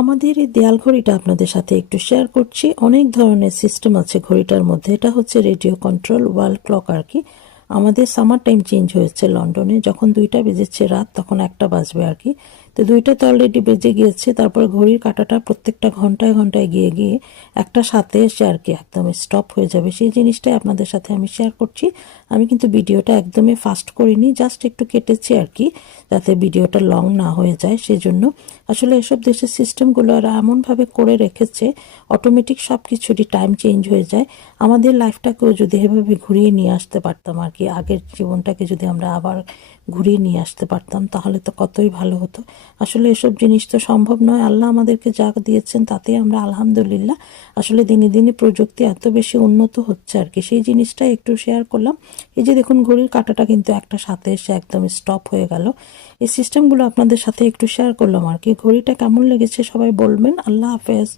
আমাদের এই দেয়াল ঘড়িটা আপনাদের সাথে একটু শেয়ার করছি। অনেক ধরনের সিস্টেম আছে ঘড়িটার মধ্যে। এটা হচ্ছে রেডিও কন্ট্রোল ওয়াল ক্লক আর কি। আমাদের সামার টাইম চেঞ্জ হয়েছে লন্ডনে, যখন 2টা বেজেছে রাত তখন 1টা বাজবে আর কি। তো 2টা তো অলরেডি বেজে গিয়েছে, তারপরে ঘড়ির কাঁটাটা প্রত্যেকটা ঘন্টায় ঘন্টায় গিয়ে গিয়ে একটা সাথে এসে আর কি একদম স্টপ হয়ে যাবে। সেই জিনিসটাই আপনাদের সাথে আমি শেয়ার করছি। আমি কিন্তু ভিডিওটা একদমই ফাস্ট করিনি, জাস্ট একটু কেটেছি আর কি, যাতে ভিডিওটা লং না হয়ে যায় সেজন্য। আসলে এসব দেশের সিস্টেমগুলো আর এমনভাবে করে রেখেছে অটোমেটিক সব কিছুরই টাইম চেঞ্জ হয়ে যায়। আমাদের লাইফটাকেও যদি এভাবে ঘুরিয়ে নিয়ে আসতে পারতাম আর কি, আগের জীবনটাকে যদি আমরা আবার ঘুরিয়ে নিয়ে আসতে পারতাম তাহলে তো কতই ভালো হতো। আসলে এসব জিনিস তো সম্ভব নয়, আল্লাহ আমাদেরকে যা দিয়েছেন তাতে আমরা আলহামদুলিল্লাহ। আসলে দিনে দিনে প্রযুক্তি এত বেশি উন্নত হচ্ছে আর কি, সেই জিনিসটাই একটু শেয়ার করলাম। এই যে দেখুন ঘড়ির কাঁটাটা কিন্তু একটা সাথে এসে একদম স্টপ হয়ে গেল। এই সিস্টেমগুলো আপনাদের সাথে একটু শেয়ার করলাম আর কি। ঘড়িটা কেমন লেগেছে সবাই বলবেন। আল্লাহ হাফেজ।